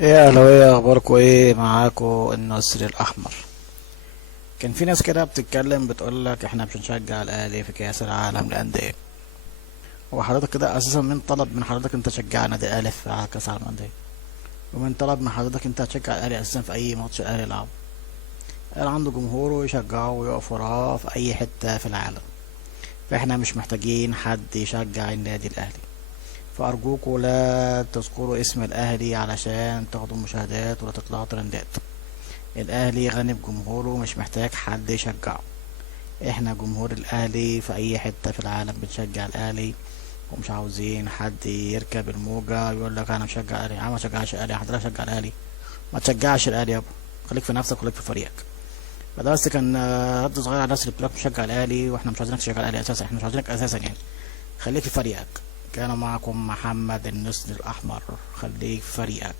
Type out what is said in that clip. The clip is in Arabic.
ايه يا اهلاويه، اخباركم ايه؟ معاكم النصر الاحمر. كان في ناس كده بتتكلم بتقول لك احنا مش هنشجع الاهلي في كاس العالم للانديه. هو حضرتك كده اساسا مين طلب من حضرتك انت تشجع نادي الاهلي في كاس العالم للانديه؟ ومين طلب من حضرتك انت تشجع الاهلي اساسا في اي ماتش الاهلي يلعبه؟ الاهلي عنده جمهوره يشجعه ويقف وراه في اي حته في العالم. فاحنا مش محتاجين حد يشجع النادي الاهلي. فارجوكوا لا تذكروا اسم الاهلي علشان تاخدوا مشاهدات ولا تطلعوا ترندات. الاهلي غني بجمهوره، مش محتاج حد يشجعه. احنا جمهور الاهلي في اي حتة في العالم بنشجع الاهلي، ومش عاوزين حد يركب الموجة يقول لك انا مشجع الاهلي. انا ما شجعش الاهلي، حضرتك شجع الاهلي. ما تشجعش الاهلي يابا، خليك في نفسك وخليك في فريقك. فده بس كان رد صغير على الناس اللي بتقول لك مشجع الاهلي، واحنا مش عايزينك تشجع الاهلي اساسا. احنا مش عايزينك اساسا يعني. خليك في فريقك. كان معكم محمد النسر الاحمر، خليك في فريقك.